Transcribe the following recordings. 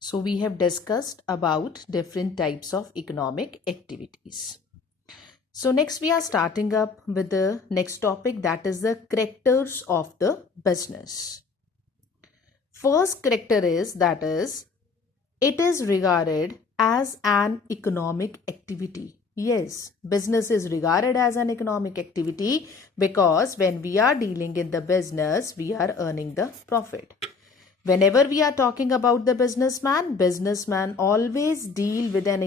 So we have discussed about different types of economic activities. So next we are starting up with the next topic, that is the characters of the business. First character is, that is, it is regarded as an economic activity. Yes, business is regarded as an economic activity because when we are dealing in the business, we are earning the profit. Whenever we are talking about the businessman always deal with an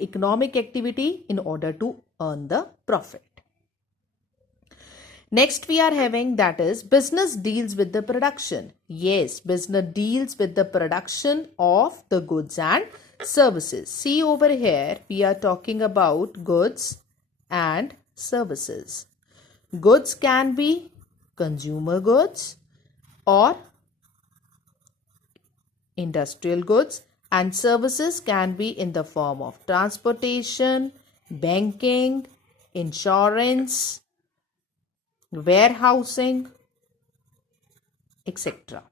economic activity in order to earn the profit. Next we are having, that is, business deals with the production. Yes, business deals with the production of the goods and services. See over here, we are talking about goods and services. Goods can be consumer goods or industrial goods, and services can be in the form of transportation, banking, insurance, warehousing, etc.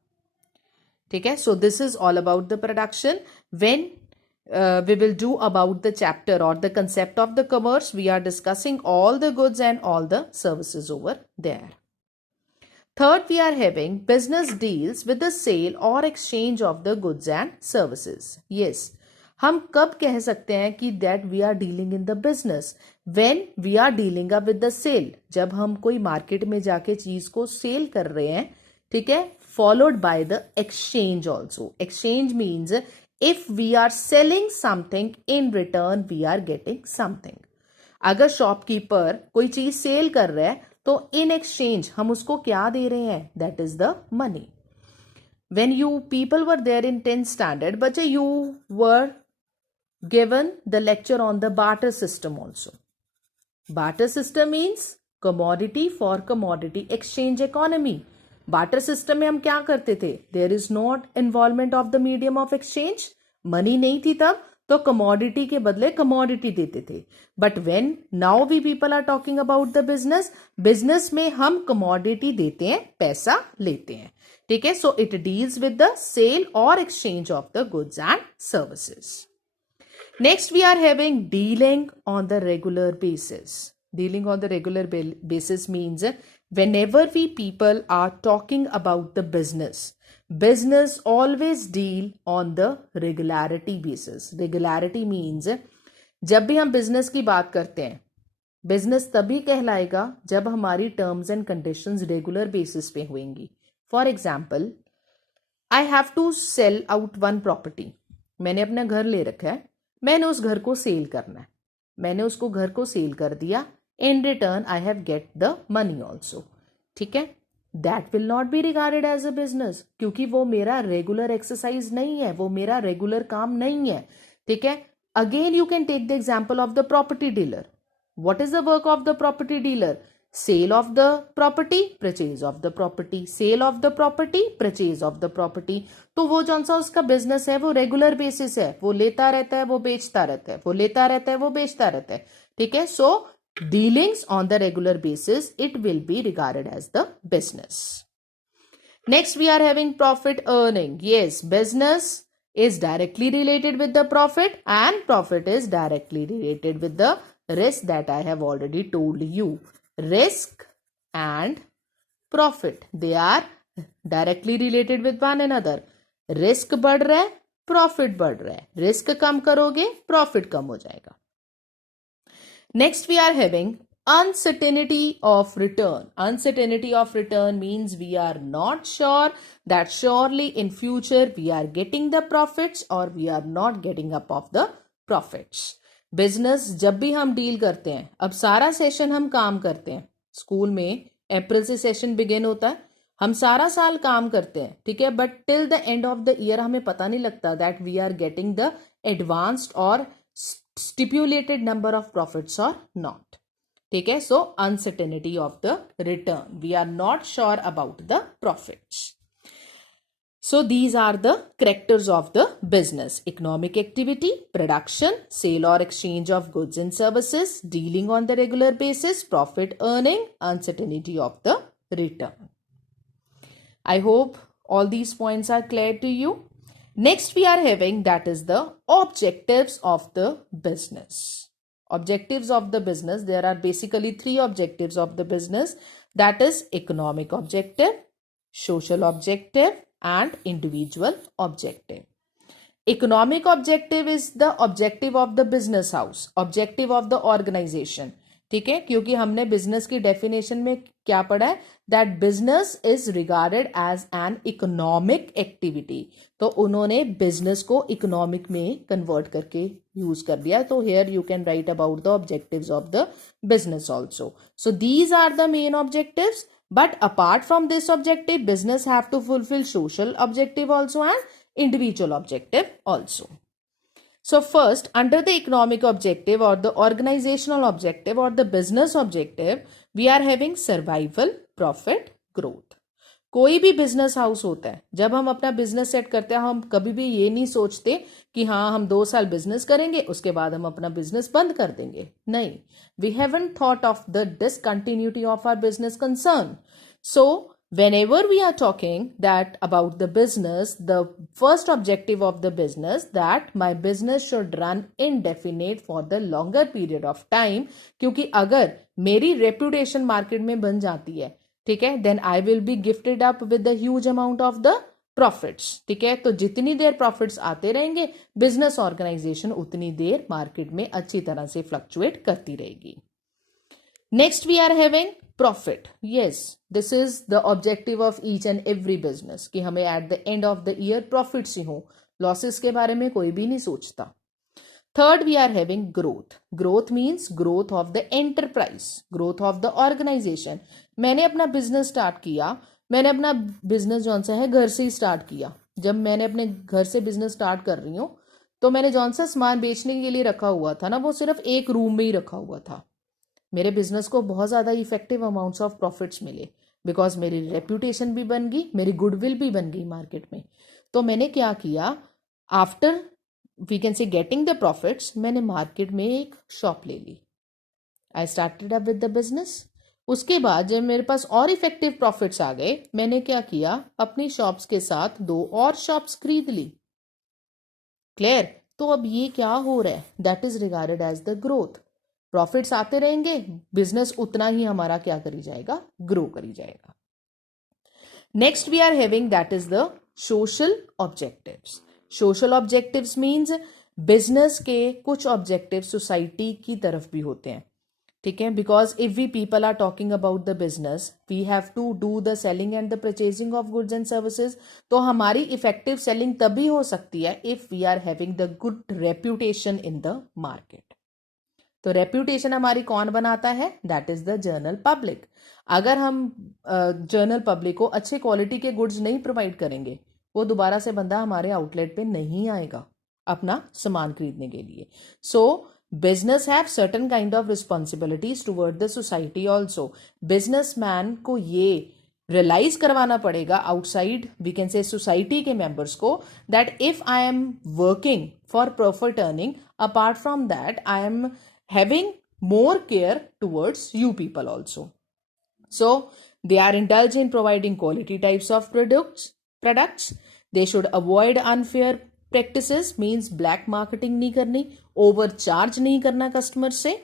Okay, so this is all about the production. When we will do about the chapter or the concept of the commerce, we are discussing all the goods and all the services over there. Third, we are having business deals with the sale or exchange of the goods and services. Yes, हम कब कह सकते हैं कि that we are dealing in the business? When we are dealing up with the sale. जब हम कोई market में जाके चीज को सेल कर रहे हैं, ठीक है, followed by the exchange also. Exchange means if we are selling something, in return we are getting something. अगर शॉपकीपर कोई चीज सेल कर रहा है तो इन एक्सचेंज हम उसको क्या दे रहे हैं? That is the money. When you people were there in 10th standard, बच्चे, you were given the lecture on the barter system also. Barter system means commodity for commodity exchange economy. Barter system में हम क्या करते थे? There is not involvement of the medium of exchange. Money नहीं थी तब, तो कमोडिटी के बदले कमोडिटी देते थे. But when now we people are talking about the business, business में हम कमोडिटी देते हैं, पैसा लेते हैं. ठीक है, so it deals with the sale और exchange of the goods and services. Next we are having dealing on the regular basis. Dealing on the regular basis means whenever we people are talking about the business always deal on the regularity basis. Regularity means जब भी हम business की बात करते हैं, business तभी कहलाएगा जब हमारी terms and conditions regular basis पे होंगी. For example, I have to sell out one property. मैंने अपना घर ले रखा है, मैंने उस घर को सेल करना है, मैंने उसको घर को सेल कर दिया. In return I have get the money also. ठीक है, that will not be regarded as a business, क्योंकि वो मेरा रेगुलर एक्सरसाइज नहीं है, वो मेरा रेगुलर काम नहीं है. ठीक है, again you can take the example of the property dealer. What is the work of the property dealer? Sale of the property, purchase of the property, sale of the property, purchase of the property. तो वो जौन सा उसका business है वो regular basis है, वो लेता रहता है, वो बेचता रहता है, वो लेता रहता है, वो बेचता रहता है. ठीक है, सो dealings on the regular basis, it will be regarded as the business. Next we are having profit earning. Yes, business is directly related with the profit and profit is directly related with the risk that I have already told you. Risk and profit, they are directly related with one another. Risk बढ़ रहा है, profit बढ़ रहा है. Risk कम करोगे, profit कम हो जाएगा. Next we are having uncertainty of return. Uncertainty of return means we are not sure that surely in future we are getting the profits or we are not getting up of the profits. Business जब भी हम deal करते हैं, अब सारा session हम काम करते हैं, स्कूल में अप्रैल से सेशन बिगिन होता है, हम सारा साल काम करते हैं. ठीक है, but till the end of the year हमें पता नहीं लगता that we are getting the advanced और stipulated number of profits or not. ठीक है, so uncertainty of the return, we are not sure about the profits. So these are the characters of the business: economic activity, production, sale or exchange of goods and services, dealing on the regular basis, profit earning, uncertainty of the return. I hope All these points are clear to you. Next we are having that is the objectives of the business. Objectives of the business, there are basically three objectives of the business, that is economic objective, social objective and individual objective. Economic objective is the objective of the business house, objective of the organization. ठीक है, क्योंकि हमने business की definition में क्या पढ़ा है, that business is regarded as an economic activity. तो उन्होंने बिजनेस को इकोनॉमिक में कन्वर्ट करके यूज कर दिया. तो here you can write about the objectives of the business also. So these are the main objectives. But apart from this objective, business have to fulfill social objective also and individual objective also. So first, under the economic objective or the organizational objective or the business objective, we are having survival, profit, growth. कोई भी business house होता है, जब हम अपना business set करते हैं, हम कभी भी ये नहीं सोचते कि हाँ हम 2 साल बिजनेस करेंगे उसके बाद हम अपना बिजनेस बंद कर देंगे. नहीं, we haven't thought of the discontinuity of our business concern. So whenever we are talking that about the business, the first objective of the business that my business should run indefinite for the longer period of time. क्योंकि अगर मेरी reputation market में बन जाती है, ठीक है, then I will be gifted up with the huge amount of the profits. ठीक है, तो जितनी देर प्रॉफिट्स आते रहेंगे बिजनेस ऑर्गेनाइजेशन उतनी देर मार्केट में अच्छी तरह से फ्लक्चुएट करती रहेगी. Next we are having profit. Yes, this is the objective of each and every business कि हमें at the end of the year profits ही हो, लॉसेस के बारे में कोई भी नहीं सोचता. Third, we are having growth. Growth means growth of the enterprise, growth of the organization. मैंने अपना बिजनेस स्टार्ट किया, मैंने अपना बिजनेस जौन सा है घर से ही स्टार्ट किया. जब मैंने अपने घर से बिजनेस स्टार्ट कर रही हूँ तो मैंने जौन सा सामान बेचने के लिए रखा हुआ था ना, वो सिर्फ एक रूम में ही रखा हुआ था. मेरे बिजनेस को बहुत ज़्यादा इफेक्टिव अमाउंट्स ऑफ प्रॉफिट्स मिले बिकॉज मेरी रेप्यूटेशन भी बन गई, मेरी गुडविल भी बन गई मार्केट में. तो मैंने क्या किया, after we can say getting the profits, मैंने मार्केट में एक शॉप ले ली. I started up with the business. उसके बाद जब मेरे पास और इफेक्टिव प्रॉफिट्स आ गए, मैंने क्या किया, अपनी शॉप्स के साथ 2 और शॉप्स खरीद ली. क्लियर? तो अब ये क्या हो रहा है, that is regarded as the growth. Profits आते रहेंगे, बिजनेस उतना ही हमारा क्या करी जाएगा, ग्रो करी जाएगा. Next we are having that is the social objectives. Social objectives means business के कुछ ऑब्जेक्टिव सोसाइटी की तरफ भी होते हैं. ठीक है, because if we people are talking about the business, we have to do the selling and the purchasing of goods and services. तो हमारी इफेक्टिव सेलिंग तभी हो सकती है if we are having the good reputation in the market. तो reputation हमारी कौन बनाता है, that is the general public. अगर हम जनरल पब्लिक को अच्छे क्वालिटी के गुड्स नहीं प्रोवाइड करेंगे, वो दोबारा से बंदा हमारे आउटलेट पे नहीं आएगा अपना सामान खरीदने के लिए. So business have certain kind of responsibilities toward the society also. Businessman को ये रियलाइज करवाना पड़ेगा outside we can say society के मेंबर्स को, that if I am working for profit earning, apart from that I am having more care towards you people also. So they are indulged in providing quality types of products. They should avoid unfair practices, means black marketing नहीं करनी, overcharge नहीं करना customer से.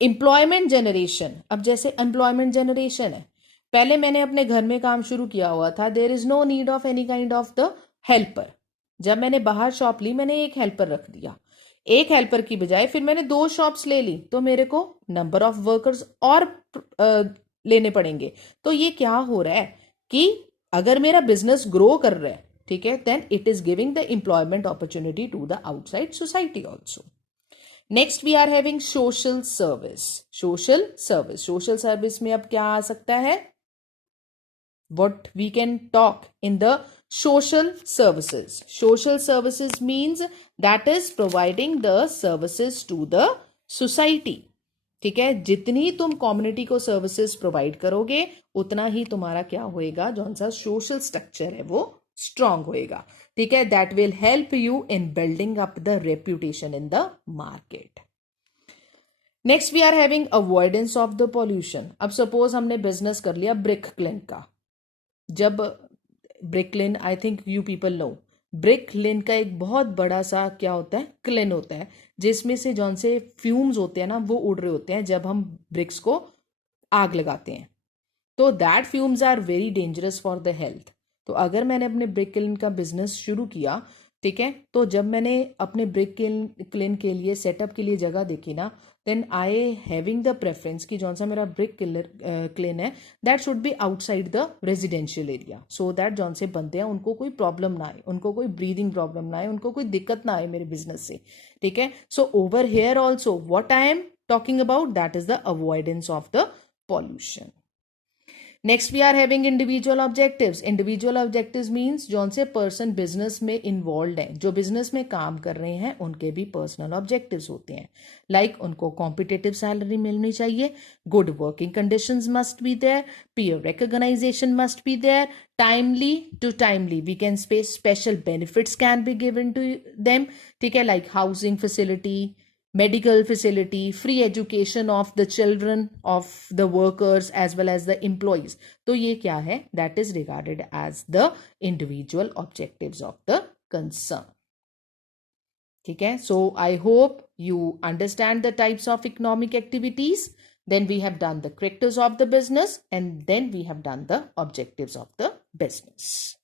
Employment generation, अब जैसे employment generation है, पहले मैंने अपने घर में काम शुरू किया हुआ था, there is no need of any kind of the helper. जब मैंने बाहर शॉप ली, मैंने एक हेल्पर रख दिया. एक हेल्पर की बजाय फिर मैंने 2 शॉप्स ले ली, तो मेरे को नंबर ऑफ वर्कर्स और लेने पड़ेंगे. तो ये क्या हो रहा है कि अगर मेरा बिजनेस ग्रो कर रहा है, ठीक है, then it is giving the employment opportunity to the outside society also. Next we are having social service. Social service, social service में अब क्या आ सकता है, what we can talk in the social services. Social services means that is providing the services to the society. ठीक है, जितनी तुम community को सर्विसेज प्रोवाइड करोगे उतना ही तुम्हारा क्या होएगा, जौन सा सोशल स्ट्रक्चर है वो स्ट्रांग होएगा. ठीक है, that will help you in building up the reputation in the market. Next we are having avoidance of the pollution. अब सपोज हमने बिजनेस कर लिया ब्रिक क्लिंक का. जब brick kiln, I think you people know, brick kiln का एक बहुत बड़ा सा क्या होता है, क्लिन होता है, जिसमें से जौन से फ्यूम्स होते हैं ना वो उड़ रहे होते हैं जब हम ब्रिक्स को आग लगाते हैं। तो that fumes are very dangerous for the health. तो अगर मैंने अपने ब्रिक क्लिन का बिजनेस शुरू किया, ठीक है, तो जब मैंने अपने ब्रिक क्लिन के लिए सेटअप के लिए जगह देखी ना, then I having the preference कि जौन सा मेरा ब्रिक क्लिन है that should be outside the residential area, so that जौन से बनते हैं उनको कोई प्रॉब्लम ना आए, उनको कोई ब्रीदिंग प्रॉब्लम ना आए, उनको कोई दिक्कत ना आए मेरे बिजनेस से। ठीक है, so over here also what I am talking about that is the avoidance of the pollution. Next we are having individual objectives. Individual objectives means जौन से पर्सन बिजनेस में इन्वॉल्व हैं, जो बिजनेस में काम कर रहे हैं, उनके भी पर्सनल ऑब्जेक्टिव्स होते हैं। लाइक उनको कॉम्पिटिटिव सैलरी मिलनी चाहिए, good working conditions must be there, peer recognition must be there, timely to timely we can say special benefits can be given to them, ठीक है, like housing facility, medical facility, free education of the children of the workers as well as the employees. तो ये क्या है, that is regarded as the individual objectives of the concern. ठीक है, so I hope you understand the types of economic activities. Then we have done the characters of the business and then we have done the objectives of the business.